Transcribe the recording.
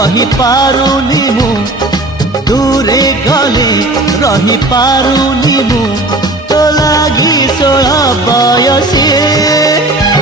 रही पारुनी मु दूरे गले रही पारुनी मु तो लागी 16 बयसी